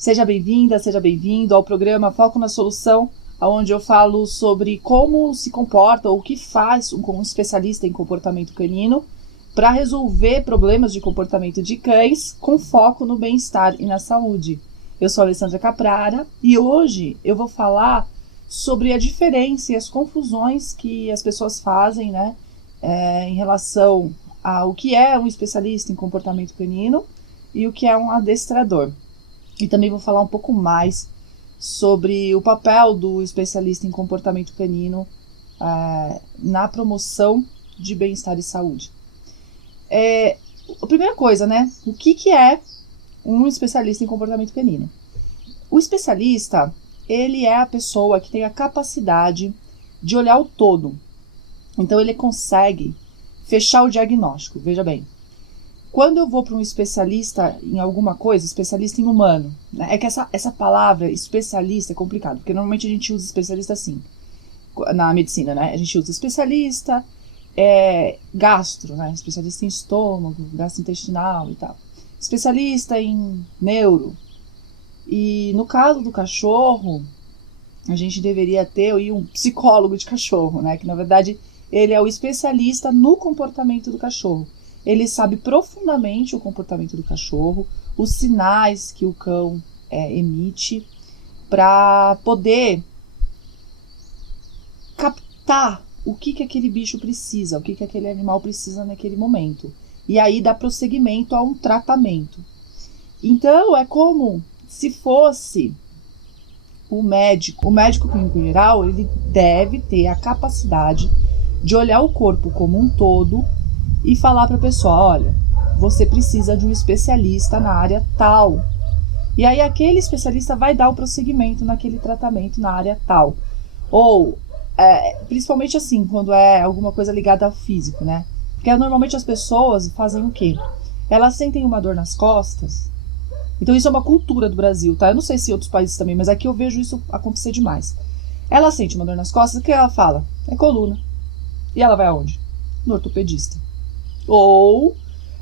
Seja bem-vinda, seja bem-vindo ao programa Foco na Solução, onde eu falo sobre como se comporta ou o que faz um especialista em comportamento canino para resolver problemas de comportamento de cães com foco no bem-estar e na saúde. Eu sou a Alessandra Caprara e hoje eu vou falar sobre a diferença e as confusões que as pessoas fazem, em relação ao que é um especialista em comportamento canino e o que é um adestrador. E também vou falar um pouco mais sobre o papel do especialista em comportamento canino na promoção de bem-estar e saúde. A primeira coisa, o que é um especialista em comportamento canino? O especialista, ele é a pessoa que tem a capacidade de olhar o todo. Então, ele consegue fechar o diagnóstico. Veja bem, quando eu vou para um especialista em alguma coisa, especialista em humano, é que essa palavra especialista é complicado, porque normalmente a gente usa especialista assim, na medicina, A gente usa especialista gastro, Especialista em estômago, gastrointestinal e tal. Especialista em neuro. E no caso do cachorro, a gente deveria ter um psicólogo de cachorro, Que na verdade ele é o especialista no comportamento do cachorro. Ele sabe profundamente o comportamento do cachorro, os sinais que o cão emite, para poder captar o que aquele bicho precisa, o que aquele animal precisa naquele momento. E aí dar prosseguimento a um tratamento. Então, é como se fosse o médico. O médico clínico geral, ele deve ter a capacidade de olhar o corpo como um todo e falar para a pessoa, olha, você precisa de um especialista na área tal. E aí aquele especialista vai dar o prosseguimento naquele tratamento na área tal. Ou, principalmente assim, quando é alguma coisa ligada ao físico, Porque normalmente as pessoas fazem o quê? Elas sentem uma dor nas costas. Então isso é uma cultura do Brasil, Eu não sei se em outros países também, mas aqui eu vejo isso acontecer demais. Ela sente uma dor nas costas, o que ela fala? É coluna. E ela vai aonde? No ortopedista. Ou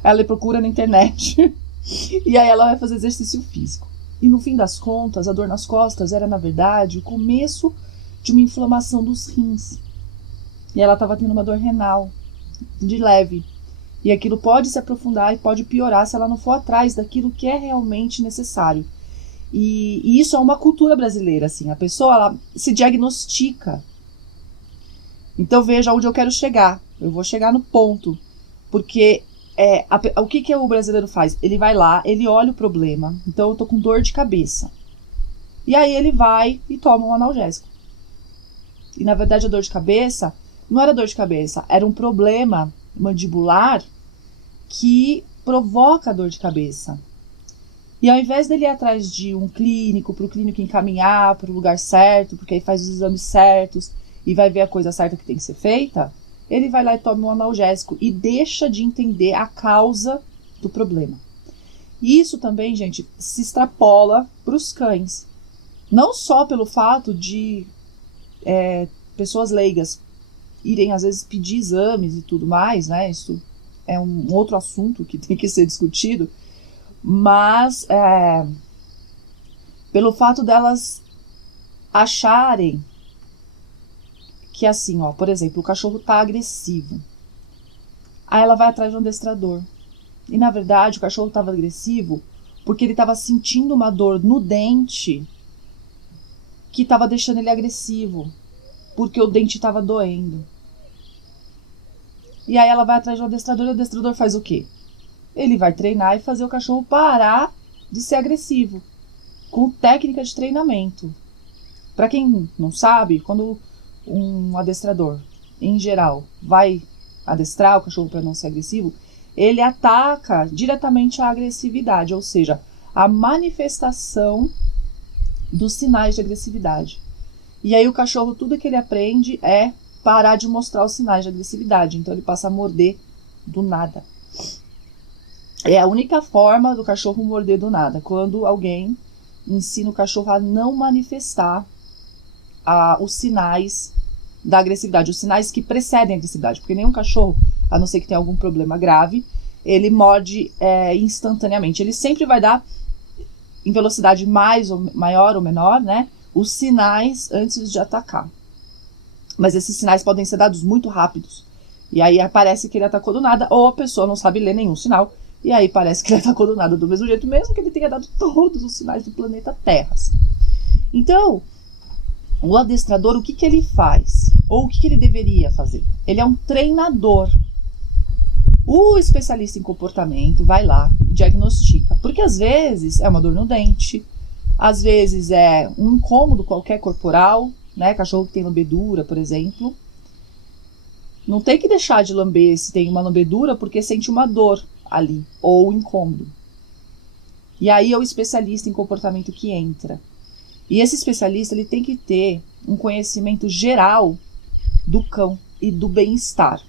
ela procura na internet e aí ela vai fazer exercício físico. E no fim das contas, a dor nas costas era, na verdade, o começo de uma inflamação dos rins. E ela estava tendo uma dor renal, de leve. E aquilo pode se aprofundar e pode piorar se ela não for atrás daquilo que é realmente necessário. E isso é uma cultura brasileira, assim. A pessoa, ela se diagnostica. Então veja onde eu quero chegar. Eu vou chegar no ponto. Porque o que o brasileiro faz? Ele vai lá, ele olha o problema. Então eu tô com dor de cabeça. E aí ele vai e toma um analgésico. E na verdade a dor de cabeça não era dor de cabeça, era um problema mandibular que provoca a dor de cabeça. E ao invés dele ir atrás de um clínico, para o clínico encaminhar para o lugar certo, porque aí faz os exames certos e vai ver a coisa certa que tem que ser feita, ele vai lá e toma um analgésico e deixa de entender a causa do problema. E isso também, gente, se extrapola para os cães. Não só pelo fato de pessoas leigas irem, às vezes, pedir exames e tudo mais, Isso é um outro assunto que tem que ser discutido, mas pelo fato delas acharem que assim, por exemplo, o cachorro tá agressivo. Aí ela vai atrás de um adestrador. E na verdade o cachorro estava agressivo porque ele estava sentindo uma dor no dente que estava deixando ele agressivo, porque o dente estava doendo. E aí ela vai atrás de um adestrador e o adestrador faz o quê? Ele vai treinar e fazer o cachorro parar de ser agressivo, com técnica de treinamento. Para quem não sabe, quando um adestrador, em geral, vai adestrar o cachorro para não ser agressivo, ele ataca diretamente a agressividade, ou seja, a manifestação dos sinais de agressividade. E aí o cachorro, tudo que ele aprende é parar de mostrar os sinais de agressividade, então ele passa a morder do nada. É a única forma do cachorro morder do nada, quando alguém ensina o cachorro a não manifestar os sinais da agressividade, os sinais que precedem a agressividade, porque nenhum cachorro, a não ser que tenha algum problema grave, ele morde instantaneamente. Ele sempre vai dar em velocidade maior ou menor, né, os sinais antes de atacar. Mas esses sinais podem ser dados muito rápidos. E aí parece que ele atacou do nada, ou a pessoa não sabe ler nenhum sinal, e aí parece que ele atacou do nada do mesmo jeito, mesmo que ele tenha dado todos os sinais do planeta Terra. Assim. Então, o adestrador, o que ele faz? Ou o que ele deveria fazer? Ele é um treinador. O especialista em comportamento vai lá e diagnostica. Porque às vezes é uma dor no dente, às vezes é um incômodo qualquer corporal, né? Cachorro que tem lambedura, por exemplo. Não tem que deixar de lamber se tem uma lambedura porque sente uma dor ali, ou um incômodo. E aí é o especialista em comportamento que entra. E esse especialista ele tem que ter um conhecimento geral do cão e do bem-estar.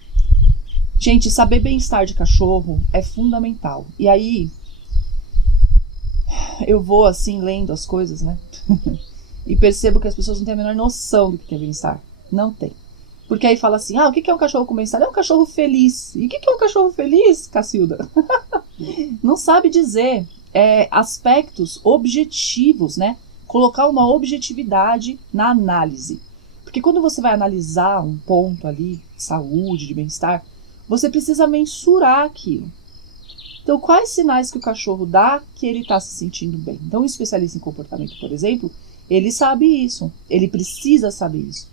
Gente, saber bem-estar de cachorro é fundamental. E aí, eu vou assim, lendo as coisas, né? E percebo que as pessoas não têm a menor noção do que é bem-estar. Não tem. Porque aí fala assim, o que é um cachorro com bem-estar? É um cachorro feliz. E o que é um cachorro feliz, Cacilda? Não sabe dizer aspectos objetivos, né? Colocar uma objetividade na análise. Porque quando você vai analisar um ponto ali, de saúde, de bem-estar, você precisa mensurar aquilo. Então, quais sinais que o cachorro dá que ele está se sentindo bem? Então, o especialista em comportamento, por exemplo, ele sabe isso. Ele precisa saber isso.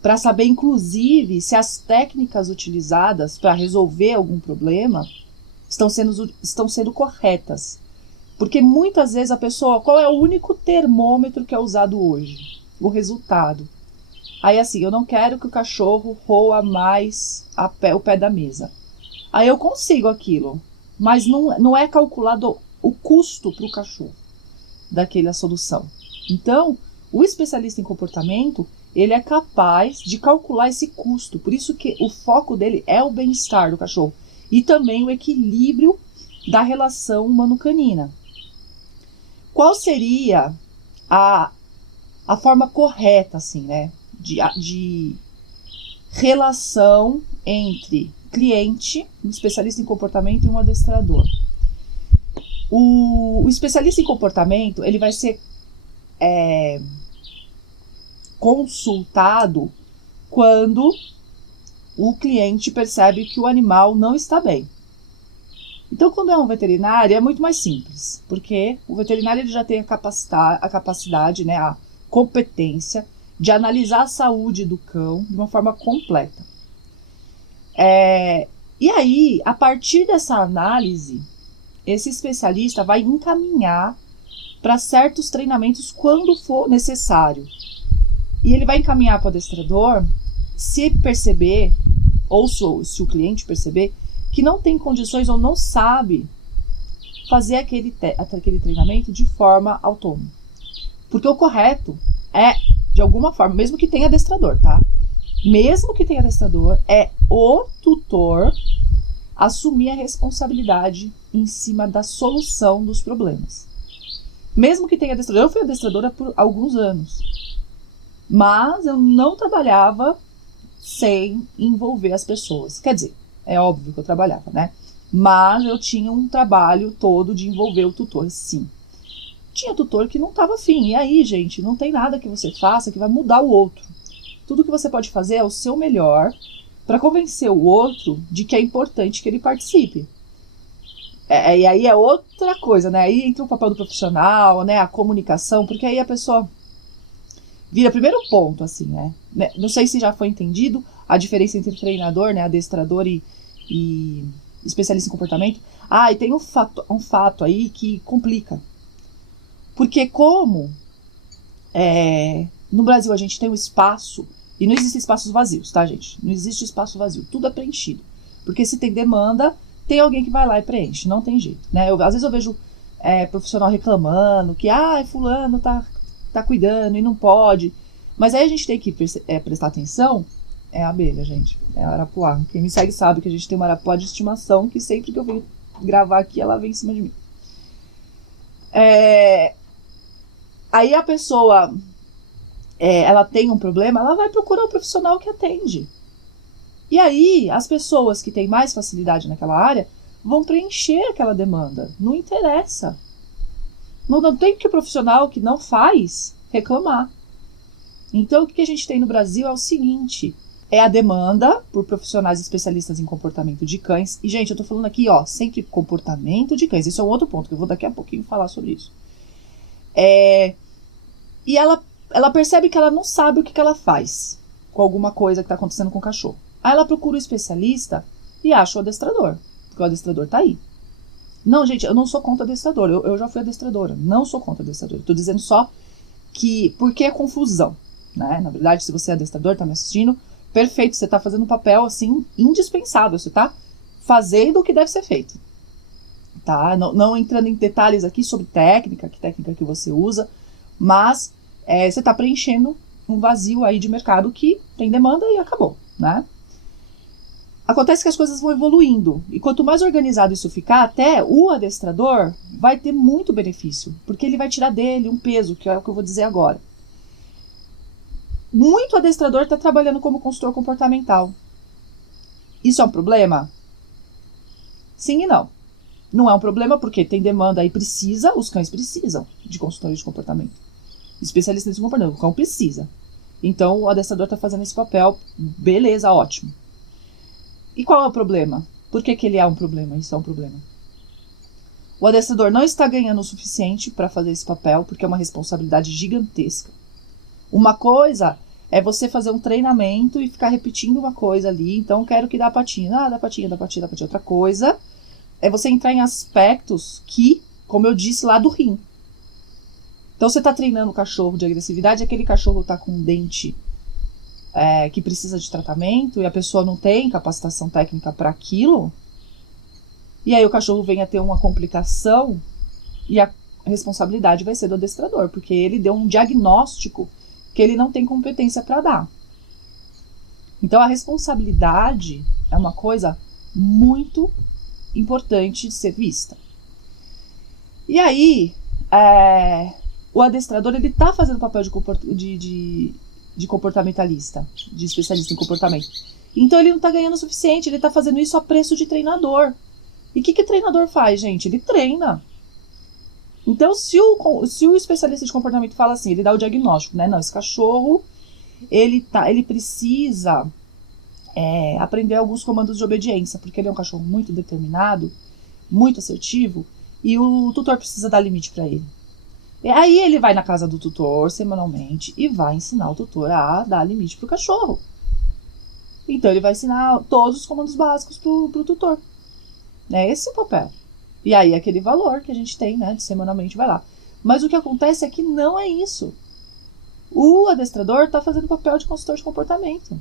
Para saber, inclusive, se as técnicas utilizadas para resolver algum problema estão sendo corretas. Porque muitas vezes a pessoa, qual é o único termômetro que é usado hoje? O resultado. Aí assim, eu não quero que o cachorro roa mais o pé da mesa. Aí eu consigo aquilo, mas não é calculado o custo para o cachorro daquela solução. Então, o especialista em comportamento, ele é capaz de calcular esse custo. Por isso que o foco dele é o bem-estar do cachorro. E também o equilíbrio da relação humano-canina. Qual seria a forma correta, assim, né? De relação entre cliente, um especialista em comportamento e um adestrador. O especialista em comportamento, ele vai ser consultado quando o cliente percebe que o animal não está bem. Então, quando é um veterinário, é muito mais simples, porque o veterinário ele já tem a capacidade, né, a competência de analisar a saúde do cão de uma forma completa. E aí, a partir dessa análise, esse especialista vai encaminhar para certos treinamentos quando for necessário. E ele vai encaminhar para o adestrador se perceber, ou se o cliente perceber, que não tem condições ou não sabe fazer aquele treinamento de forma autônoma. Porque o correto é, de alguma forma, mesmo que tenha adestrador, tá? Mesmo que tenha adestrador, é o tutor assumir a responsabilidade em cima da solução dos problemas. Mesmo que tenha adestrador, eu fui adestradora por alguns anos, mas eu não trabalhava sem envolver as pessoas. Quer dizer, é óbvio que eu trabalhava, né? Mas eu tinha um trabalho todo de envolver o tutor, sim. Tinha tutor que não estava afim. E aí, gente, não tem nada que você faça que vai mudar o outro. Tudo que você pode fazer é o seu melhor para convencer o outro de que é importante que ele participe. E aí é outra coisa, né? Aí entra o papel do profissional, né? A comunicação, porque aí a pessoa vira primeiro ponto, assim, né? Não sei se já foi entendido a diferença entre treinador, né? Adestrador e especialista em comportamento. E tem um fato aí que complica. Porque como no Brasil a gente tem um espaço, e não existem espaços vazios, tá, gente? Não existe espaço vazio, tudo é preenchido. Porque se tem demanda, tem alguém que vai lá e preenche, não tem jeito, né? Às vezes eu vejo profissional reclamando que, fulano tá cuidando e não pode. Mas aí a gente tem que prestar atenção, é a abelha, gente, é a arapuá. Quem me segue sabe que a gente tem uma arapuá de estimação que sempre que eu venho gravar aqui, ela vem em cima de mim. Aí a pessoa, ela tem um problema, ela vai procurar um profissional que atende. E aí, as pessoas que têm mais facilidade naquela área vão preencher aquela demanda. Não interessa. Não tem que o profissional que não faz reclamar. Então, o que a gente tem no Brasil é o seguinte, é a demanda por profissionais especialistas em comportamento de cães. E, gente, eu tô falando aqui, ó, sempre comportamento de cães. Isso é um outro ponto, que eu vou daqui a pouquinho falar sobre isso. E ela percebe que ela não sabe o que ela faz com alguma coisa que tá acontecendo com o cachorro. Aí ela procura o especialista e acha o adestrador, porque o adestrador tá aí. Não, gente, eu não sou contra adestrador, eu já fui adestradora, não sou contra adestrador. Tô dizendo só que, porque é confusão, né? Na verdade, se você é adestrador, tá me assistindo, perfeito, você tá fazendo um papel, assim, indispensável, você tá fazendo o que deve ser feito, tá? Não entrando em detalhes aqui sobre técnica, que técnica que você usa, mas você tá preenchendo um vazio aí de mercado que tem demanda e acabou, né? Acontece que as coisas vão evoluindo, e quanto mais organizado isso ficar, até o adestrador vai ter muito benefício, porque ele vai tirar dele um peso, que é o que eu vou dizer agora. Muito adestrador está trabalhando como consultor comportamental. Isso é um problema? Sim e não. Não é um problema porque tem demanda e os cães precisam de consultores de comportamento. Especialistas de comportamento, o cão precisa. Então o adestrador está fazendo esse papel, beleza, ótimo. E qual é o problema? Por que ele é um problema? Isso é um problema. O adestrador não está ganhando o suficiente para fazer esse papel, porque é uma responsabilidade gigantesca. Uma coisa é você fazer um treinamento e ficar repetindo uma coisa ali. Então, quero que dá a patinha. Dá patinha, dá patinha, dá patinha. Outra coisa é você entrar em aspectos que, como eu disse, lá do rim. Então, você está treinando o cachorro de agressividade, aquele cachorro está com um dente que precisa de tratamento e a pessoa não tem capacitação técnica para aquilo, e aí o cachorro vem a ter uma complicação e a responsabilidade vai ser do adestrador, porque ele deu um diagnóstico que ele não tem competência para dar. Então a responsabilidade é uma coisa muito importante de ser vista. E aí o adestrador ele está fazendo o papel de comportamentalista, de especialista em comportamento. Então ele não está ganhando o suficiente, ele está fazendo isso a preço de treinador. E o que treinador faz, gente? Ele treina. Então se o especialista de comportamento fala assim, ele dá o diagnóstico, né? Não, esse cachorro, ele precisa aprender alguns comandos de obediência, porque ele é um cachorro muito determinado, muito assertivo, e o tutor precisa dar limite para ele. E aí ele vai na casa do tutor semanalmente e vai ensinar o tutor a dar limite pro cachorro. Então ele vai ensinar todos os comandos básicos pro tutor. É esse o papel. E aí aquele valor que a gente tem, né, de semanalmente vai lá. Mas o que acontece é que não é isso. O adestrador tá fazendo papel de consultor de comportamento.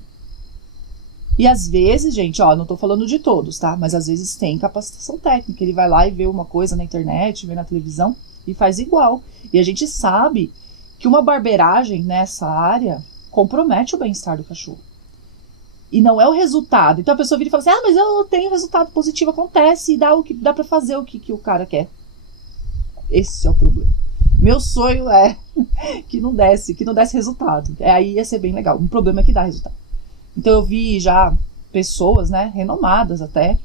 E às vezes, gente, não tô falando de todos, tá? Mas às vezes tem capacitação técnica. Ele vai lá e vê uma coisa na internet, vê na televisão e faz igual. E a gente sabe que uma barbeiragem nessa área compromete o bem-estar do cachorro. E não é o resultado. Então a pessoa vira e fala assim, mas eu tenho resultado positivo, acontece, e dá pra fazer o que o cara quer. Esse é o problema. Meu sonho é que não desse resultado. Aí ia ser bem legal. Um problema é que dá resultado. Então eu vi já pessoas, né, renomadas até.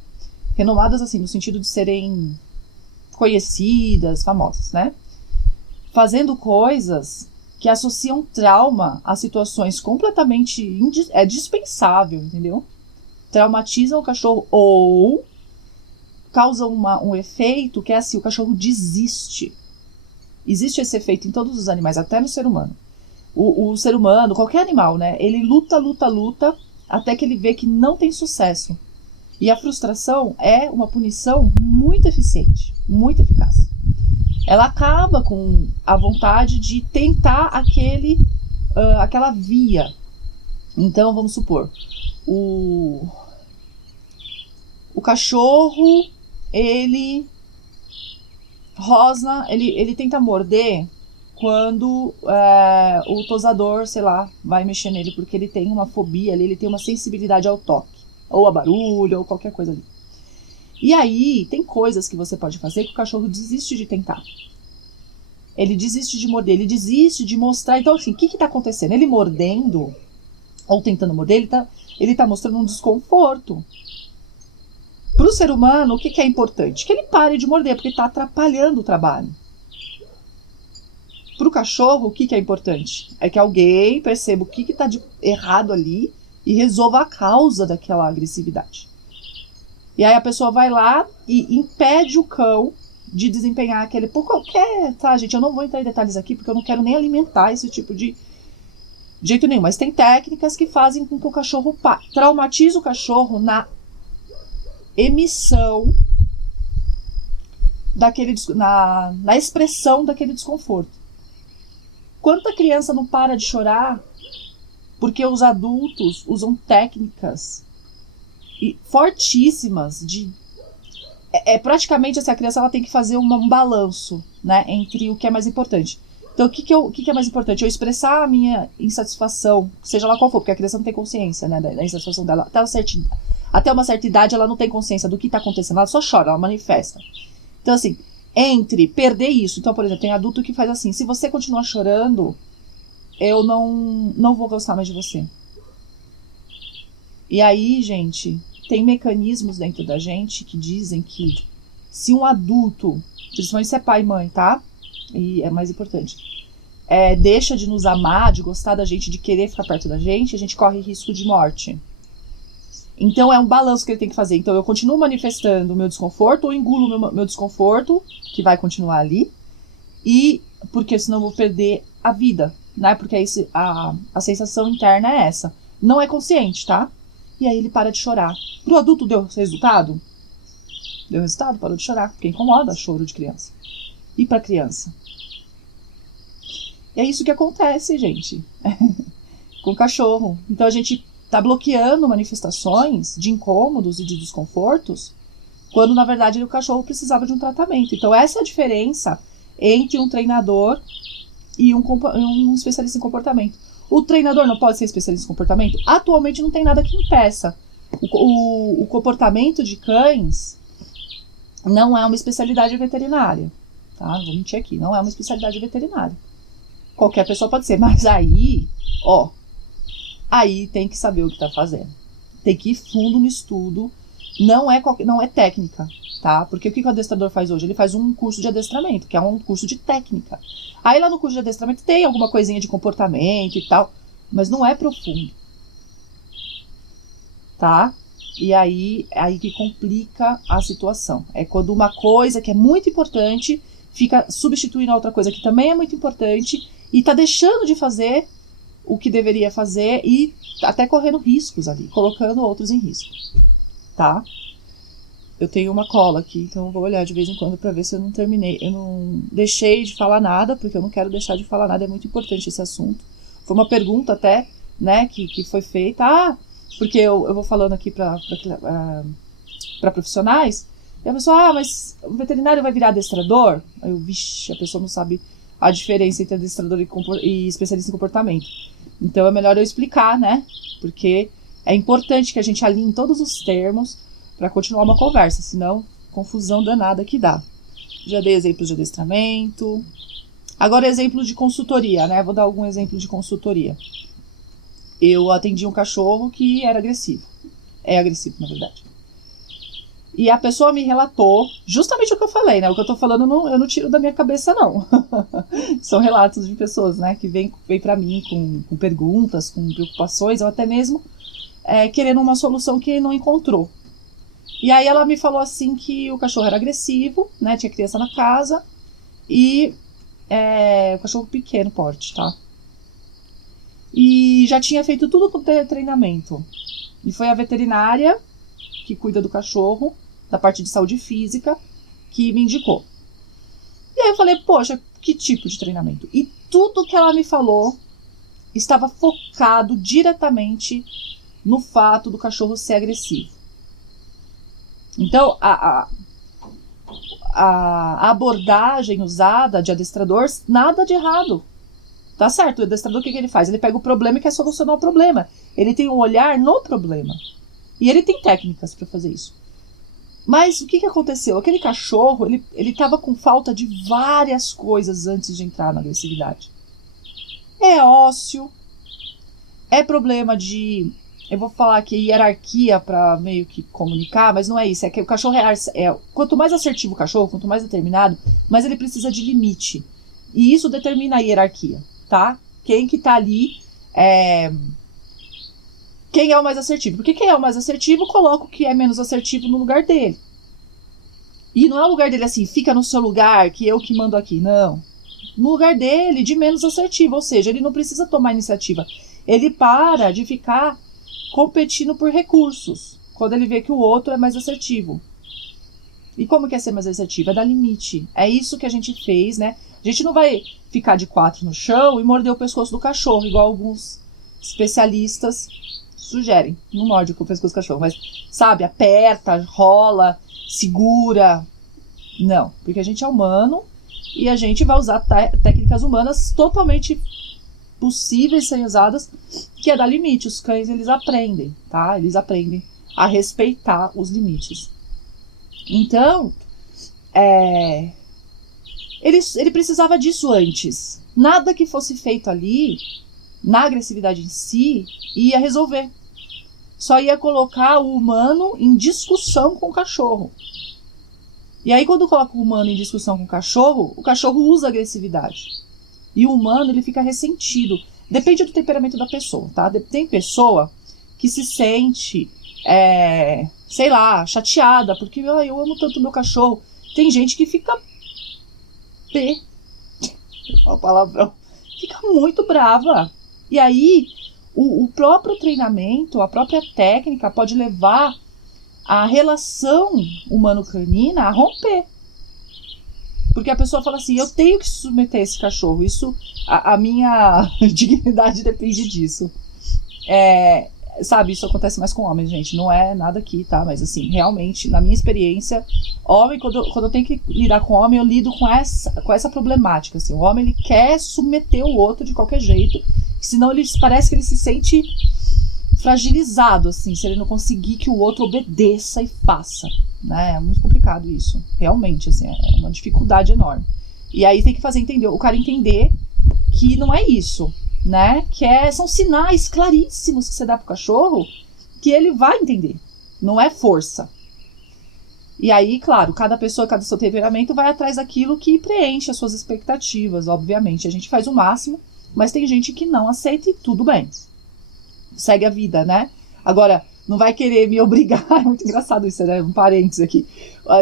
Renomadas assim, no sentido de serem conhecidas, famosas, né? Fazendo coisas que associam trauma a situações completamente dispensável, entendeu? Traumatizam o cachorro ou causam um efeito que é assim, o cachorro desiste. Existe esse efeito em todos os animais, até no ser humano. O ser humano, qualquer animal, né? Ele luta até que ele vê que não tem sucesso. E a frustração é uma punição muito eficiente, muito eficaz. Ela acaba com a vontade de tentar aquela via. Então, vamos supor, o cachorro, ele rosna, ele tenta morder quando o tosador, sei lá, vai mexer nele, porque ele tem uma fobia ali, ele tem uma sensibilidade ao toque, ou a barulho, ou qualquer coisa ali. E aí, tem coisas que você pode fazer que o cachorro desiste de tentar. Ele desiste de morder, ele desiste de mostrar. Então, assim, o que está acontecendo? Ele mordendo, ou tentando morder, ele tá mostrando um desconforto. Para o ser humano, o que é importante? Que ele pare de morder, porque está atrapalhando o trabalho. Pro cachorro, o que é importante? É que alguém perceba o que tá de errado ali e resolva a causa daquela agressividade. E aí a pessoa vai lá e impede o cão de desempenhar aquele... Por qualquer... Tá, gente, eu não vou entrar em detalhes aqui porque eu não quero nem alimentar esse tipo de jeito nenhum. Mas tem técnicas que fazem com que o cachorro... traumatize o cachorro na emissão daquele... na expressão daquele desconforto. Quanta criança não para de chorar porque os adultos usam técnicas fortíssimas de... praticamente assim, a criança ela tem que fazer um balanço, né, entre o que é mais importante. Então, o que é mais importante? Eu expressar a minha insatisfação, seja lá qual for, porque a criança não tem consciência, né, da insatisfação dela. Até uma certa idade, ela não tem consciência do que está acontecendo, ela só chora, ela manifesta. Então, assim, entre perder isso... Então, por exemplo, tem adulto que faz assim, se você continuar chorando, eu não vou gostar mais de você. E aí, gente, tem mecanismos dentro da gente que dizem que se um adulto, principalmente se é pai e mãe, tá? E é mais importante, deixa de nos amar, de gostar da gente, de querer ficar perto da gente, a gente corre risco de morte. Então é um balanço que ele tem que fazer. Então eu continuo manifestando o meu desconforto ou engulo meu desconforto, que vai continuar ali, e porque senão eu vou perder a vida, né? Porque a sensação interna é essa. Não é consciente, tá? E aí ele para de chorar. Pro adulto deu resultado? Deu resultado, parou de chorar. Porque incomoda choro de criança. E pra criança? E é isso que acontece, gente. Com o cachorro. Então a gente tá bloqueando manifestações de incômodos e de desconfortos, quando na verdade o cachorro precisava de um tratamento. Então essa é a diferença entre um treinador e um especialista em comportamento. O treinador não pode ser especialista em comportamento? Atualmente não tem nada que impeça. O comportamento de cães não é uma especialidade veterinária. Tá? Não vou mentir aqui, não é uma especialidade veterinária. Qualquer pessoa pode ser, mas aí tem que saber o que está fazendo. Tem que ir fundo no estudo, não é técnica, tá? Porque o que o adestrador faz hoje? Ele faz um curso de adestramento, que é um curso de técnica. Aí lá no curso de adestramento tem alguma coisinha de comportamento e tal, mas não é profundo, tá? E aí que complica a situação. É quando uma coisa que é muito importante fica substituindo a outra coisa que também é muito importante e tá deixando de fazer o que deveria fazer e até correndo riscos ali, colocando outros em risco, tá? Eu tenho uma cola aqui, então eu vou olhar de vez em quando para ver se eu não terminei. Eu não deixei de falar nada, porque eu não quero deixar de falar nada, é muito importante esse assunto. Foi uma pergunta até, né, que foi feita. Porque eu vou falando aqui para profissionais, e a pessoa, mas o veterinário vai virar adestrador? Aí eu, vixe, a pessoa não sabe a diferença entre adestrador e especialista em comportamento. Então é melhor eu explicar, né, porque é importante que a gente alinhe todos os termos para continuar uma conversa, senão confusão danada que dá. Já dei exemplos de adestramento. Agora exemplos de consultoria, né? Vou dar algum exemplo de consultoria. Eu atendi um cachorro que era agressivo. É agressivo, na verdade. E a pessoa me relatou justamente o que eu falei, né? O que eu tô falando eu não tiro da minha cabeça, não. São relatos de pessoas, né? Que vêm pra mim com perguntas, com preocupações, ou até mesmo querendo uma solução que não encontrou. E aí ela me falou assim que o cachorro era agressivo, né? Tinha criança na casa e o cachorro pequeno, porte, tá? E já tinha feito tudo com treinamento. E foi a veterinária que cuida do cachorro, da parte de saúde física, que me indicou. E aí eu falei, poxa, que tipo de treinamento? E tudo que ela me falou estava focado diretamente no fato do cachorro ser agressivo. Então, a abordagem usada de adestrador, nada de errado. Tá certo, o adestrador o que ele faz? Ele pega o problema e quer solucionar o problema. Ele tem um olhar no problema. E ele tem técnicas para fazer isso. Mas o que aconteceu? Aquele cachorro, ele tava com falta de várias coisas antes de entrar na agressividade. É ócio, é problema de... Eu vou falar aqui hierarquia para meio que comunicar, mas não é isso. É que o cachorro quanto mais assertivo o cachorro, quanto mais determinado, mais ele precisa de limite. E isso determina a hierarquia, tá? Quem que tá ali, quem é o mais assertivo. Porque quem é o mais assertivo, coloca o que é menos assertivo no lugar dele. E não é o lugar dele assim, fica no seu lugar, que eu que mando aqui. Não. No lugar dele, de menos assertivo. Ou seja, ele não precisa tomar iniciativa. Ele para de ficar competindo por recursos, quando ele vê que o outro é mais assertivo. E como que é ser mais assertivo? É dar limite. É isso que a gente fez, né? A gente não vai ficar de 4 no chão e morder o pescoço do cachorro, igual alguns especialistas sugerem. Não morde o pescoço do cachorro, mas, sabe, aperta, rola, segura. Não, porque a gente é humano e a gente vai usar técnicas humanas totalmente possíveis de serem usadas, que é dar limite. Os cães, eles aprendem, tá? Eles aprendem a respeitar os limites. Então, ele precisava disso antes. Nada que fosse feito ali, na agressividade em si, ia resolver. Só ia colocar o humano em discussão com o cachorro. E aí, quando coloca o humano em discussão com o cachorro usa agressividade. E o humano, ele fica ressentido. Depende do temperamento da pessoa, tá? Tem pessoa que se sente, sei lá, chateada, porque eu amo tanto meu cachorro. Tem gente que fica uma palavrão, fica muito brava. E aí, o próprio treinamento, a própria técnica pode levar a relação humano-canina a romper. Porque a pessoa fala assim, eu tenho que submeter esse cachorro, isso, a minha dignidade depende disso. Sabe, isso acontece mais com homens, gente, não é nada aqui, tá? Mas assim, realmente, na minha experiência, homem, quando eu tenho que lidar com homem, eu lido com essa problemática, assim. O homem, ele quer submeter o outro de qualquer jeito, senão parece que ele se sente fragilizado, assim, se ele não conseguir que o outro obedeça e faça, né? É muito complicado isso, realmente, assim, é uma dificuldade enorme. E aí tem que fazer o cara entender que não é isso, né? Que são sinais claríssimos que você dá pro cachorro que ele vai entender, não é força. E aí, claro, cada pessoa, cada seu temperamento vai atrás daquilo que preenche as suas expectativas, obviamente. A gente faz o máximo, mas tem gente que não aceita e tudo bem. Segue a vida, né? Agora, não vai querer me obrigar, é muito engraçado isso, né? Um parênteses aqui.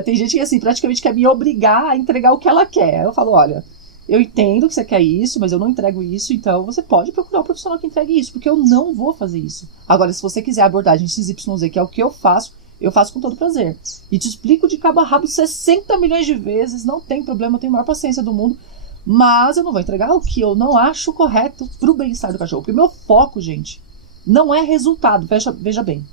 Tem gente que, assim, praticamente quer me obrigar a entregar o que ela quer. Eu falo, olha, eu entendo que você quer isso, mas eu não entrego isso, então você pode procurar um profissional que entregue isso, porque eu não vou fazer isso. Agora, se você quiser a abordagem XYZ, que é o que eu faço com todo prazer. E te explico de cabo a rabo 60 milhões de vezes, não tem problema, eu tenho a maior paciência do mundo, mas eu não vou entregar o que eu não acho correto pro bem-estar do cachorro. Porque meu foco, gente, não é resultado, veja bem.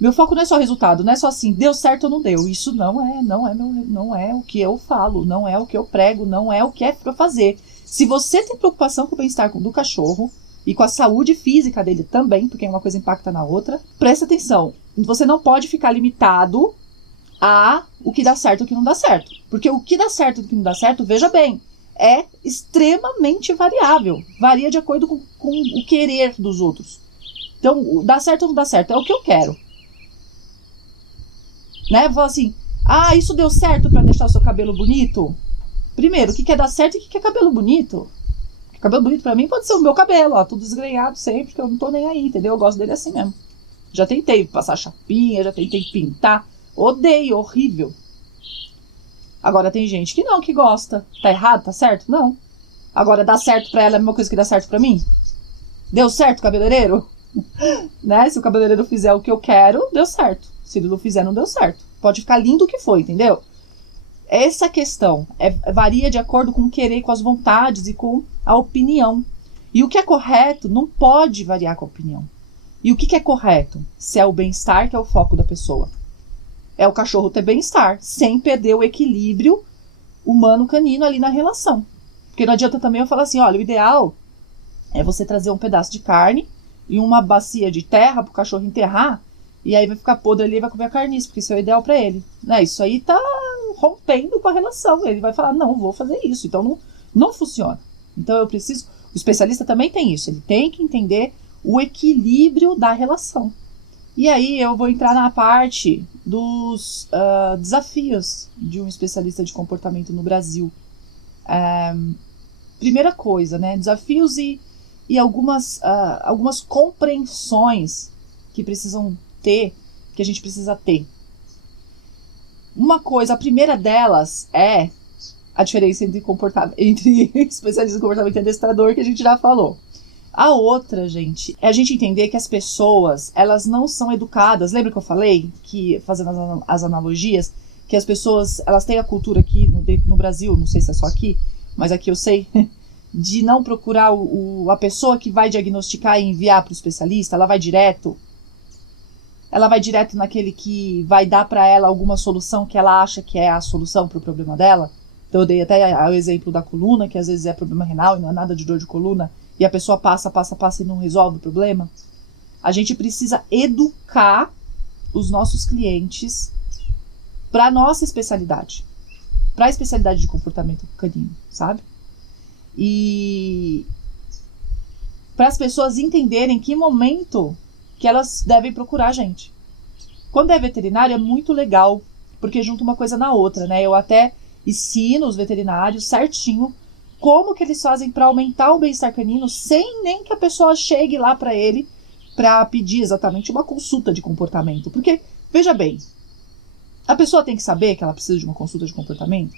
Meu foco não é só resultado, não é só assim, deu certo ou não deu. Isso não é o que eu falo, não é o que eu prego, não é o que é pra fazer. Se você tem preocupação com o bem-estar do cachorro e com a saúde física dele também, porque uma coisa impacta na outra, presta atenção. Você não pode ficar limitado a o que dá certo e o que não dá certo. Porque o que dá certo e o que não dá certo, veja bem, é extremamente variável. Varia de acordo com o querer dos outros. Então, dá certo ou não dá certo? É o que eu quero. Né? Fala assim, isso deu certo pra deixar o seu cabelo bonito? Primeiro, o que quer dar certo e o que quer cabelo bonito? Porque cabelo bonito pra mim pode ser o meu cabelo, ó, tudo desgrenhado sempre, porque eu não tô nem aí, entendeu? Eu gosto dele assim mesmo. Já tentei passar chapinha, já tentei pintar. Odeio, horrível. Agora tem gente que não, que gosta. Tá errado? Tá certo? Não. Agora, dá certo pra ela é a mesma coisa que dá certo pra mim? Deu certo, cabeleireiro? Né? Se o cabeleireiro fizer o que eu quero, deu certo. Se ele não fizer, não deu certo. Pode ficar lindo o que foi, entendeu? Essa questão varia de acordo com o querer, com as vontades e com a opinião. E o que é correto não pode variar com a opinião. E o que é correto? Se é o bem-estar que é o foco da pessoa. É o cachorro ter bem-estar, sem perder o equilíbrio humano-canino ali na relação. Porque não adianta também eu falar assim, olha, o ideal é você trazer um pedaço de carne e uma bacia de terra pro cachorro enterrar, e aí vai ficar podre ali e vai comer a carniça, porque isso é o ideal pra ele. Né? Isso aí tá rompendo com a relação. Ele vai falar, não, vou fazer isso. Então não funciona. Então eu preciso... O especialista também tem isso. Ele tem que entender o equilíbrio da relação. E aí eu vou entrar na parte dos desafios de um especialista de comportamento no Brasil. Primeira coisa, né? Desafios e algumas compreensões que precisam ter, que a gente precisa ter. Uma coisa, a primeira delas é a diferença entre especialista em comportamento e adestrador, que a gente já falou. A outra, gente, é a gente entender que as pessoas, elas não são educadas. Lembra que eu falei, que fazendo as analogias, que as pessoas, elas têm a cultura aqui no Brasil, não sei se é só aqui, mas aqui eu sei, de não procurar a pessoa que vai diagnosticar e enviar para o especialista. Ela vai direto naquele que vai dar para ela alguma solução que ela acha que é a solução para o problema dela. Então eu dei até o exemplo da coluna, que às vezes é problema renal e não é nada de dor de coluna, e a pessoa passa e não resolve o problema. A gente precisa educar os nossos clientes para a nossa especialidade, para a especialidade de comportamento canino, sabe? E para as pessoas entenderem que momento que elas devem procurar a gente. Quando é veterinário é muito legal, porque junta uma coisa na outra, né? Eu até ensino os veterinários certinho como que eles fazem para aumentar o bem-estar canino sem nem que a pessoa chegue lá para ele para pedir exatamente uma consulta de comportamento. Porque, veja bem, a pessoa tem que saber que ela precisa de uma consulta de comportamento.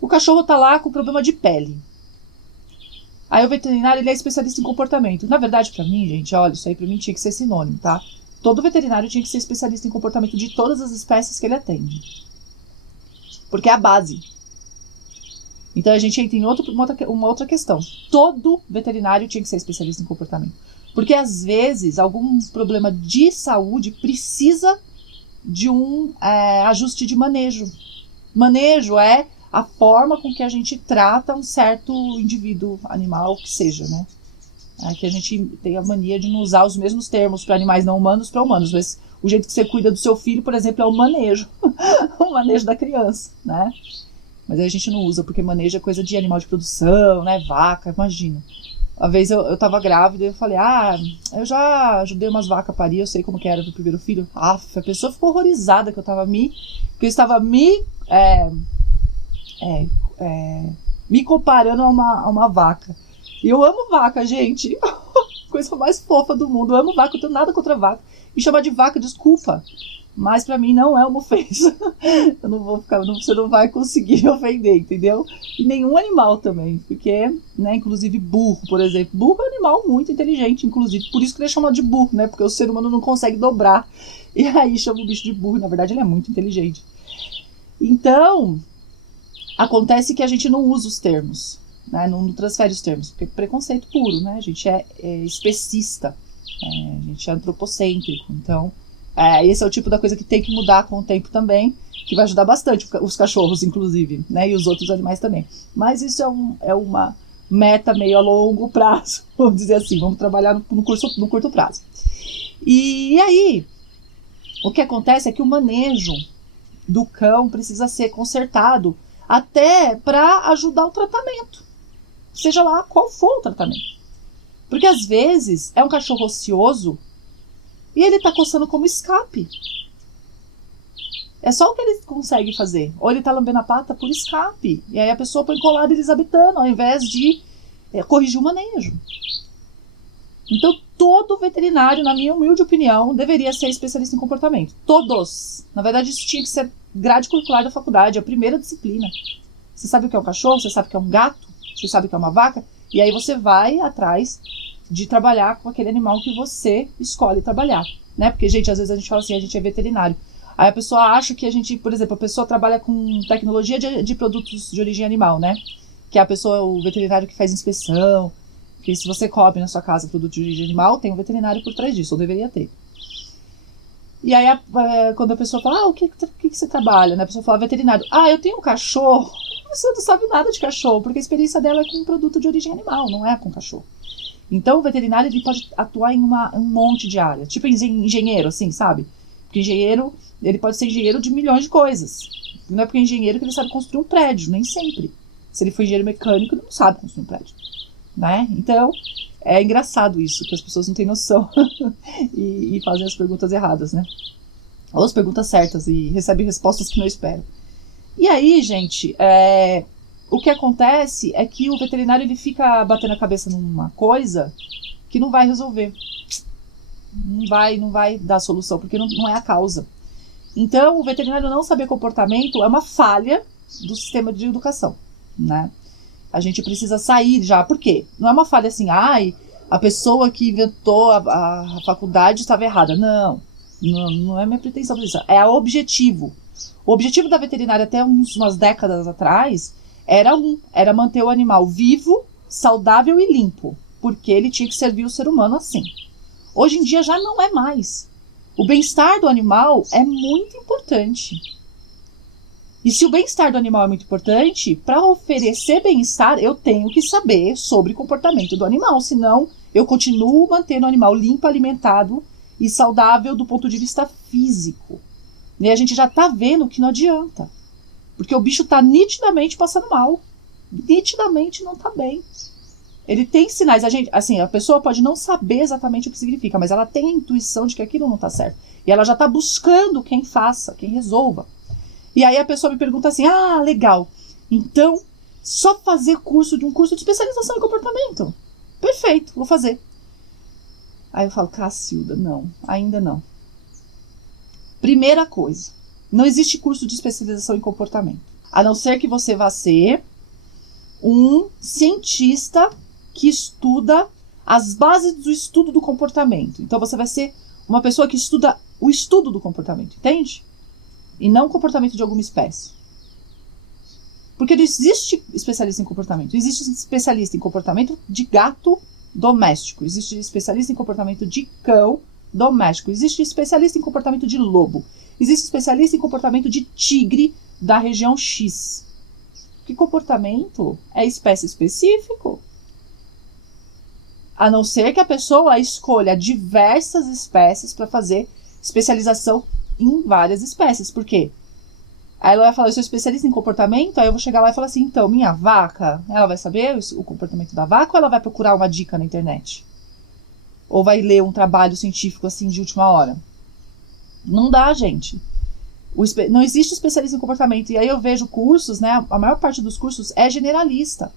O cachorro tá lá com problema de pele. Aí o veterinário, ele é especialista em comportamento. Na verdade, para mim, gente, olha, isso aí para mim tinha que ser sinônimo, tá? Todo veterinário tinha que ser especialista em comportamento de todas as espécies que ele atende. Porque é a base. Então a gente entra em uma outra questão. Todo veterinário tinha que ser especialista em comportamento. Porque às vezes algum problema de saúde precisa de um ajuste de manejo. Manejo é a forma com que a gente trata um certo indivíduo, animal, que seja, né? Que a gente tem a mania de não usar os mesmos termos para animais não humanos para humanos. Mas o jeito que você cuida do seu filho, por exemplo, é o manejo. O manejo da criança, né? Mas aí a gente não usa, porque manejo é coisa de animal de produção, né? Vaca, imagina. Uma vez eu tava grávida e eu falei, eu já ajudei umas vacas a parir, eu sei como que era do primeiro filho. A pessoa ficou horrorizada que eu estava me comparando a uma vaca. E eu amo vaca, gente. Coisa mais fofa do mundo. Eu amo vaca, eu tenho nada contra vaca. Me chamar de vaca, desculpa. Mas pra mim não é uma ofensa. Eu não vou ficar, você não vai conseguir ofender, entendeu? E nenhum animal também. Porque, né, inclusive burro, por exemplo. Burro é um animal muito inteligente, inclusive. Por isso que ele é chamado de burro, né? Porque o ser humano não consegue dobrar. E aí chama o bicho de burro. Na verdade, ele é muito inteligente. Então, acontece que a gente não usa os termos, né? Não transfere os termos. Porque é preconceito puro, né? A gente é especista. A gente é antropocêntrico. Então, esse é o tipo da coisa que tem que mudar com o tempo também, que vai ajudar bastante os cachorros, inclusive, né, e os outros animais também. Mas isso é uma meta meio a longo prazo, vamos dizer assim, vamos trabalhar no curto prazo. E aí, o que acontece é que o manejo do cão precisa ser consertado até para ajudar o tratamento, seja lá qual for o tratamento. Porque às vezes é um cachorro ocioso e ele tá coçando como escape. É só o que ele consegue fazer. Ou ele tá lambendo a pata por escape. E aí a pessoa põe colada elisabetano, ao invés de corrigir o manejo. Então, todo veterinário, na minha humilde opinião, deveria ser especialista em comportamento. Todos. Na verdade, isso tinha que ser grade curricular da faculdade, a primeira disciplina. Você sabe o que é um cachorro, você sabe o que é um gato, você sabe o que é uma vaca, e aí você vai atrás de trabalhar com aquele animal que você escolhe trabalhar, né? Porque, gente, às vezes a gente fala assim, a gente é veterinário. Aí a pessoa acha que a gente, por exemplo, a pessoa trabalha com tecnologia de produtos de origem animal, né? Que é o veterinário que faz inspeção, que se você come na sua casa produto de origem animal, tem um veterinário por trás disso, ou deveria ter. E aí, quando a pessoa fala, o que você trabalha? Né? A pessoa fala, veterinário. Eu tenho um cachorro. A pessoa não sabe nada de cachorro, porque a experiência dela é com um produto de origem animal, não é com cachorro. Então, o veterinário ele pode atuar em um monte de área. Tipo engenheiro, assim, sabe? Porque engenheiro, ele pode ser engenheiro de milhões de coisas. Não é porque é engenheiro que ele sabe construir um prédio, nem sempre. Se ele for engenheiro mecânico, ele não sabe construir um prédio. Né? Então, é engraçado isso, que as pessoas não têm noção e fazem as perguntas erradas, né? Ou as perguntas certas e recebem respostas que não esperam. E aí, gente, o que acontece é que o veterinário ele fica batendo a cabeça numa coisa que não vai resolver. Não vai dar solução, porque não é a causa. Então, o veterinário não saber comportamento é uma falha do sistema de educação, né? A gente precisa sair já. Por quê? Não é uma falha assim, a pessoa que inventou a faculdade estava errada. Não é minha pretensão para isso. É o objetivo. O objetivo da veterinária até umas décadas atrás era manter o animal vivo, saudável e limpo, porque ele tinha que servir o ser humano assim. Hoje em dia já não é mais. O bem-estar do animal é muito importante. E se o bem-estar do animal é muito importante, para oferecer bem-estar, eu tenho que saber sobre o comportamento do animal, senão eu continuo mantendo o animal limpo, alimentado e saudável do ponto de vista físico. E a gente já está vendo que não adianta, porque o bicho está nitidamente passando mal, nitidamente não está bem. Ele tem sinais, a pessoa pode não saber exatamente o que significa, mas ela tem a intuição de que aquilo não está certo. E ela já está buscando quem faça, quem resolva. E aí a pessoa me pergunta assim, legal, então só fazer um curso de especialização em comportamento. Perfeito, vou fazer. Aí eu falo, Cacilda, não, ainda não. Primeira coisa, não existe curso de especialização em comportamento. A não ser que você vá ser um cientista que estuda as bases do estudo do comportamento. Então você vai ser uma pessoa que estuda o estudo do comportamento, entende? E não o comportamento de alguma espécie. Porque não existe especialista em comportamento. Existe especialista em comportamento de gato doméstico. Existe especialista em comportamento de cão doméstico. Existe especialista em comportamento de lobo. Existe especialista em comportamento de tigre da região X. Que comportamento é espécie específico. A não ser que a pessoa escolha diversas espécies para fazer especialização em várias espécies. Por quê? Aí ela vai falar, eu sou especialista em comportamento, aí eu vou chegar lá e falar assim, então, minha vaca, ela vai saber o comportamento da vaca ou ela vai procurar uma dica na internet? Ou vai ler um trabalho científico assim de última hora? Não dá, gente. Não existe especialista em comportamento. E aí eu vejo cursos, né? A maior parte dos cursos é generalista.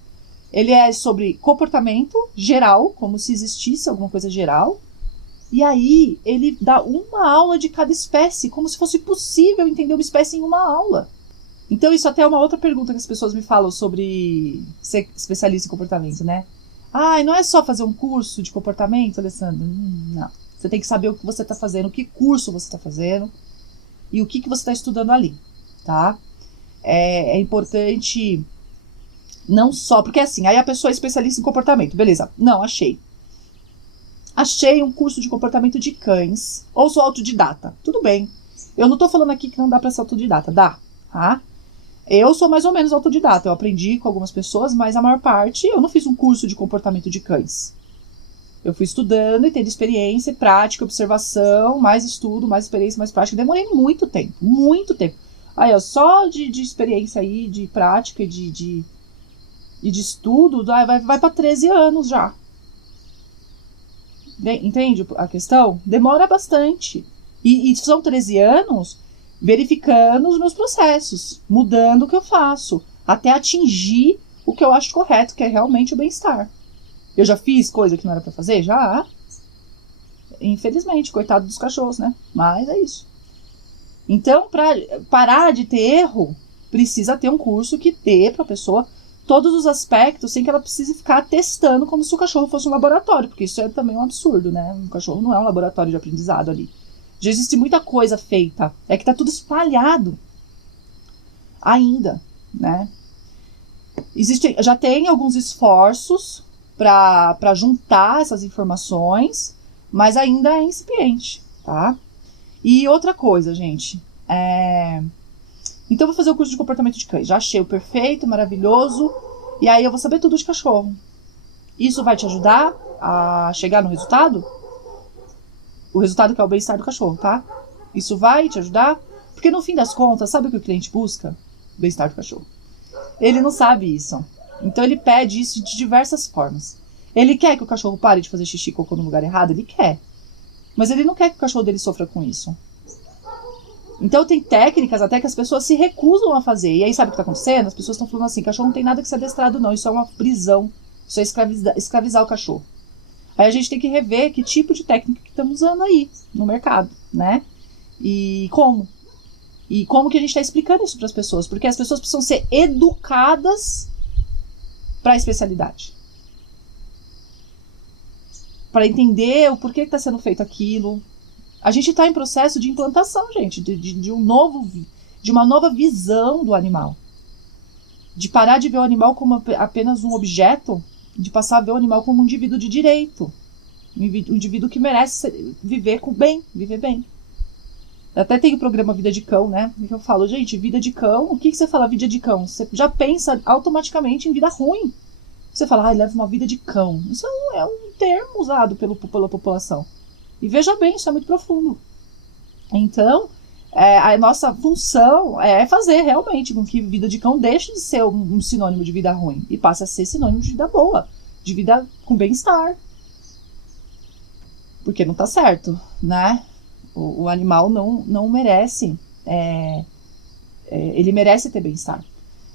Ele é sobre comportamento geral, como se existisse alguma coisa geral. E aí ele dá uma aula de cada espécie, como se fosse possível entender uma espécie em uma aula. Então isso até é uma outra pergunta que as pessoas me falam sobre ser especialista em comportamento, né? Não é só fazer um curso de comportamento, Alessandra? Não. Você tem que saber o que você está fazendo, que curso você está fazendo e o que você está estudando ali, tá? É importante não só... Porque assim, aí a pessoa é especialista em comportamento, beleza. Não, achei um curso de comportamento de cães, ou sou autodidata. Tudo bem. Eu não tô falando aqui que não dá pra ser autodidata. Dá, tá? Eu sou mais ou menos autodidata. Eu aprendi com algumas pessoas, mas a maior parte eu não fiz um curso de comportamento de cães. Eu fui estudando e tendo experiência, prática, observação, mais estudo, mais experiência, mais prática. Demorei muito tempo, muito tempo. Aí, ó, só de experiência aí, de prática e de estudo, vai pra 13 anos já. Entende a questão? Demora bastante. E são 13 anos verificando os meus processos, mudando o que eu faço, até atingir o que eu acho correto, que é realmente o bem-estar. Eu já fiz coisa que não era pra fazer? Já. Infelizmente, coitado dos cachorros, né? Mas é isso. Então, pra parar de ter erro, precisa ter um curso que dê pra pessoa todos os aspectos, sem que ela precise ficar testando como se o cachorro fosse um laboratório, porque isso é também um absurdo, né? Um cachorro não é um laboratório de aprendizado ali. Já existe muita coisa feita, é que tá tudo espalhado ainda, né? Já tem alguns esforços para juntar essas informações, mas ainda é incipiente, tá? E outra coisa, gente, então eu vou fazer o curso de comportamento de cães. Já achei o perfeito, maravilhoso. E aí eu vou saber tudo de cachorro. Isso vai te ajudar a chegar no resultado? O resultado que é o bem-estar do cachorro, tá? Isso vai te ajudar? Porque no fim das contas, sabe o que o cliente busca? O bem-estar do cachorro. Ele não sabe isso. Então ele pede isso de diversas formas. Ele quer que o cachorro pare de fazer xixi e cocô no lugar errado? Ele quer. Mas ele não quer que o cachorro dele sofra com isso. Então tem técnicas até que as pessoas se recusam a fazer. E aí sabe o que está acontecendo? As pessoas estão falando assim, cachorro não tem nada que ser adestrado não, isso é uma prisão, isso é escravizar o cachorro. Aí a gente tem que rever que tipo de técnica que estamos usando aí no mercado, né? E como? E como que a gente está explicando isso para as pessoas? Porque as pessoas precisam ser educadas para a especialidade. Para entender o porquê que está sendo feito aquilo. A gente está em processo de implantação, gente, de uma nova visão do animal. De parar de ver o animal como apenas um objeto, de passar a ver o animal como um indivíduo de direito. Um indivíduo que merece viver bem. Até tem o programa Vida de Cão, né? Que eu falo, gente, vida de cão, o que você fala vida de cão? Você já pensa automaticamente em vida ruim. Você fala, leva uma vida de cão. Isso é um termo usado pela população. E veja bem, isso é muito profundo. Então, a nossa função é fazer realmente com que vida de cão deixe de ser um sinônimo de vida ruim e passe a ser sinônimo de vida boa, de vida com bem-estar. Porque não tá certo, né? O animal não merece, ele merece ter bem-estar.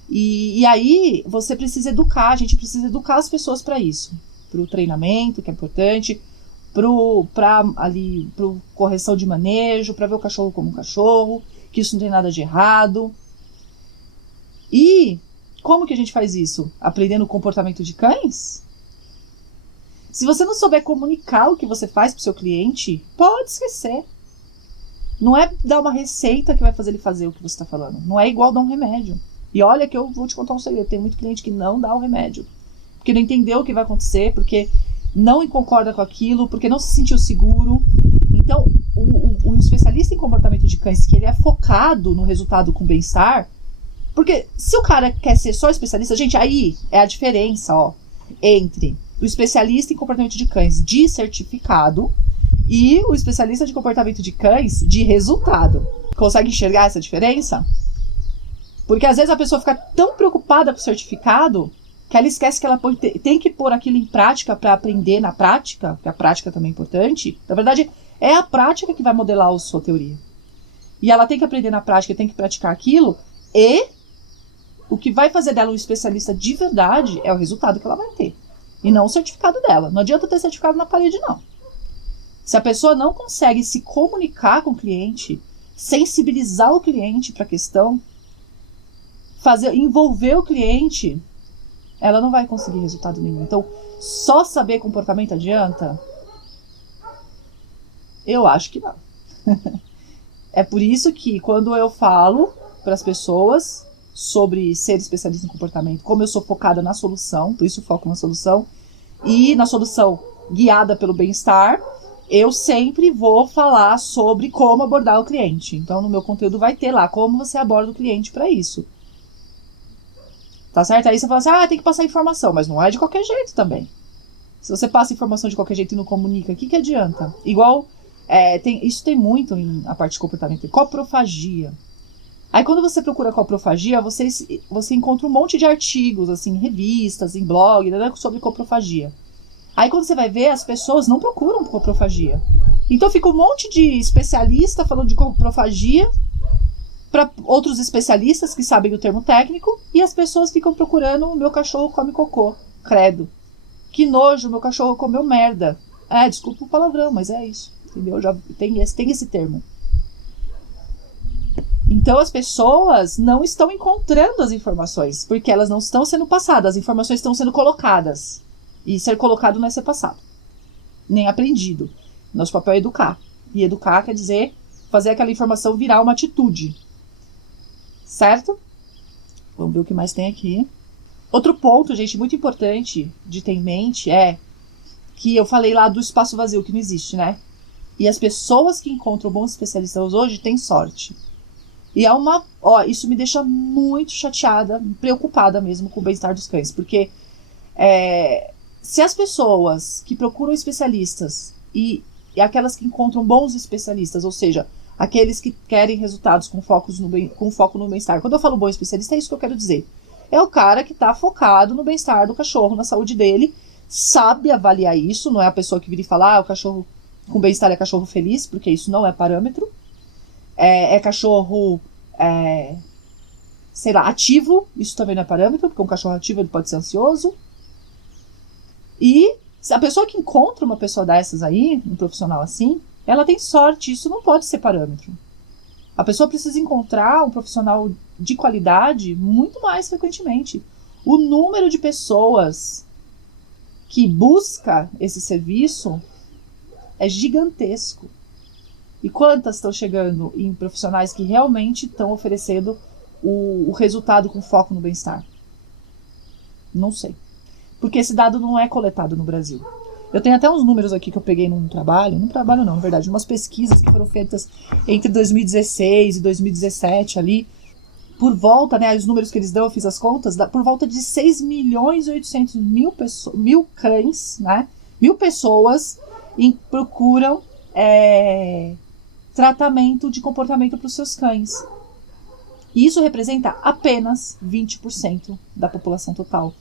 E aí você precisa educar, a gente precisa educar as pessoas para isso. Para o treinamento, que é importante, para correção de manejo, para ver o cachorro como um cachorro, que isso não tem nada de errado. E como que a gente faz isso? Aprendendo o comportamento de cães? Se você não souber comunicar o que você faz para o seu cliente, pode esquecer. Não é dar uma receita que vai fazer ele fazer o que você está falando. Não é igual dar um remédio. E olha que eu vou te contar um segredo. Tem muito cliente que não dá o remédio. Porque não entendeu o que vai acontecer, porque não concorda com aquilo, porque não se sentiu seguro. Então, o especialista em comportamento de cães, que ele é focado no resultado com bem-estar, porque se o cara quer ser só especialista, gente, aí é a diferença, entre o especialista em comportamento de cães de certificado e o especialista de comportamento de cães de resultado. Consegue enxergar essa diferença? Porque às vezes a pessoa fica tão preocupada com o certificado que ela esquece que ela tem que pôr aquilo em prática para aprender na prática, porque a prática também é importante. Na verdade, é a prática que vai modelar a sua teoria. E ela tem que aprender na prática, tem que praticar aquilo, e o que vai fazer dela um especialista de verdade é o resultado que ela vai ter. E não o certificado dela. Não adianta ter certificado na parede, não. Se a pessoa não consegue se comunicar com o cliente, sensibilizar o cliente para a questão, envolver o cliente, ela não vai conseguir resultado nenhum. Então, só saber comportamento adianta? Eu acho que não. É por isso que quando eu falo para as pessoas sobre ser especialista em comportamento, como eu sou focada na solução, por isso foco na solução, e na solução guiada pelo bem-estar, eu sempre vou falar sobre como abordar o cliente. Então, no meu conteúdo vai ter lá como você aborda o cliente para isso. Tá certo? Aí você fala assim, tem que passar informação, mas não é de qualquer jeito também. Se você passa informação de qualquer jeito e não comunica, o que adianta? Igual, isso tem muito na parte de comportamento, coprofagia. Aí quando você procura coprofagia, você encontra um monte de artigos, assim, em revistas, em blog, né, sobre coprofagia. Aí quando você vai ver, as pessoas não procuram coprofagia. Então fica um monte de especialista falando de coprofagia para outros especialistas que sabem o termo técnico, e as pessoas ficam procurando o meu cachorro come cocô. Credo. Que nojo, meu cachorro comeu merda. Desculpa o palavrão, mas é isso. Entendeu? Já tem esse termo. Então as pessoas não estão encontrando as informações, porque elas não estão sendo passadas, as informações estão sendo colocadas. E ser colocado não é ser passado, nem aprendido. Nosso papel é educar. E educar quer dizer fazer aquela informação virar uma atitude. Certo? Vamos ver o que mais tem aqui. Outro ponto, gente, muito importante de ter em mente é que eu falei lá do espaço vazio que não existe, né? E as pessoas que encontram bons especialistas hoje têm sorte. E isso me deixa muito chateada, preocupada mesmo com o bem-estar dos cães, porque se as pessoas que procuram especialistas e aquelas que encontram bons especialistas, ou seja, aqueles que querem resultados com foco no bem-estar. Quando eu falo bom especialista, é isso que eu quero dizer. É o cara que está focado no bem-estar do cachorro, na saúde dele, sabe avaliar isso, não é a pessoa que vira e fala, o cachorro com bem-estar é cachorro feliz, porque isso não é parâmetro. é cachorro, sei lá, ativo, isso também não é parâmetro, porque um cachorro ativo ele pode ser ansioso. E a pessoa que encontra uma pessoa dessas aí, um profissional assim, ela tem sorte, isso não pode ser parâmetro. A pessoa precisa encontrar um profissional de qualidade muito mais frequentemente. O número de pessoas que busca esse serviço é gigantesco. E quantas estão chegando em profissionais que realmente estão oferecendo o resultado com foco no bem-estar? Não sei. Porque esse dado não é coletado no Brasil. Eu tenho até uns números aqui que eu peguei num trabalho não, na verdade, umas pesquisas que foram feitas entre 2016 e 2017 ali, por volta, né, os números que eles dão, eu fiz as contas, por volta de 6.800.000 cães, né, 1.000 pessoas procuram tratamento de comportamento para os seus cães. E isso representa apenas 20% da população total.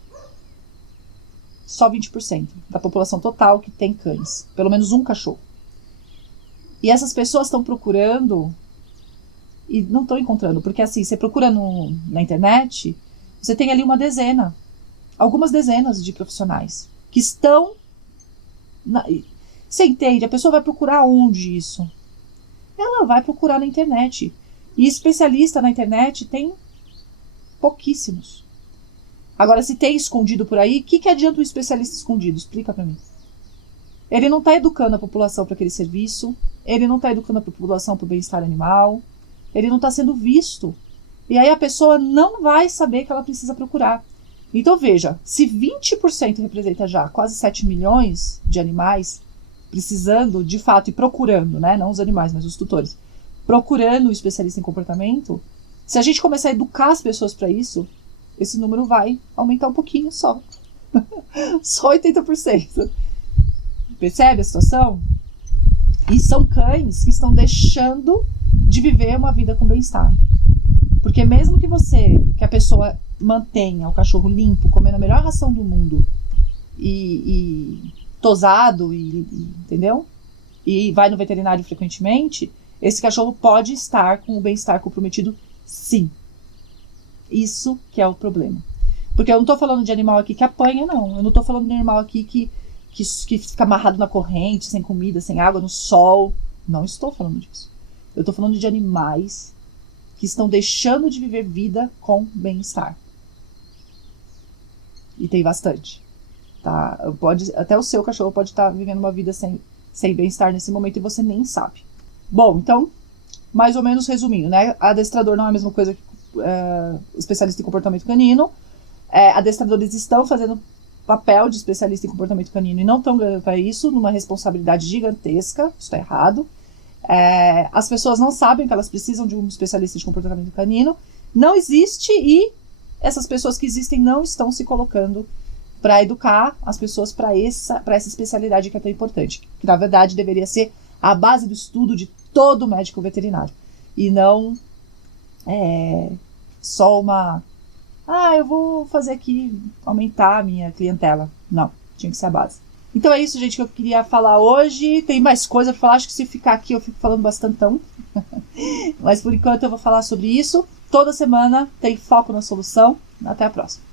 Só 20% da população total que tem cães. Pelo menos um cachorro. E essas pessoas estão procurando e não estão encontrando. Porque assim, você procura na internet, você tem ali algumas dezenas de profissionais que estão... Você entende? A pessoa vai procurar onde isso? Ela vai procurar na internet. E especialista na internet tem pouquíssimos. Agora, se tem escondido por aí, o que adianta um especialista escondido? Explica pra mim. Ele não está educando a população para aquele serviço, ele não está educando a população para o bem-estar animal, ele não está sendo visto. E aí a pessoa não vai saber que ela precisa procurar. Então veja, se 20% representa já quase 7 milhões de animais precisando, de fato, e procurando, né? Não os animais, mas os tutores, procurando um especialista em comportamento, se a gente começar a educar as pessoas para isso, esse número vai aumentar um pouquinho só. Só 80%. Percebe a situação? E são cães que estão deixando de viver uma vida com bem-estar. Porque mesmo que a pessoa mantenha o cachorro limpo, comendo a melhor ração do mundo, e tosado, entendeu? E vai no veterinário frequentemente, esse cachorro pode estar com o bem-estar comprometido, sim. Isso que é o problema. Porque eu não estou falando de animal aqui que apanha, não. Eu não estou falando de animal aqui que fica amarrado na corrente, sem comida, sem água, no sol. Não estou falando disso. Eu estou falando de animais que estão deixando de viver vida com bem-estar. E tem bastante. Tá? Até o seu cachorro pode estar vivendo uma vida sem bem-estar nesse momento e você nem sabe. Bom, então, mais ou menos resumindo, né? Adestrador não é a mesma coisa que especialista em comportamento canino. Adestradores estão fazendo papel de especialista em comportamento canino e não estão ganhando para isso, numa responsabilidade gigantesca. Isso está errado. As pessoas não sabem que elas precisam de um especialista de comportamento canino. Não existe, e essas pessoas que existem não estão se colocando para educar as pessoas para essa especialidade que é tão importante, que na verdade deveria ser a base do estudo de todo médico veterinário, e não só eu vou fazer aqui, aumentar a minha clientela. Não, tinha que ser a base. Então é isso, gente, que eu queria falar hoje. Tem mais coisa para falar, acho que se ficar aqui eu fico falando bastantão. Mas por enquanto eu vou falar sobre isso. Toda semana tem foco na solução. Até a próxima.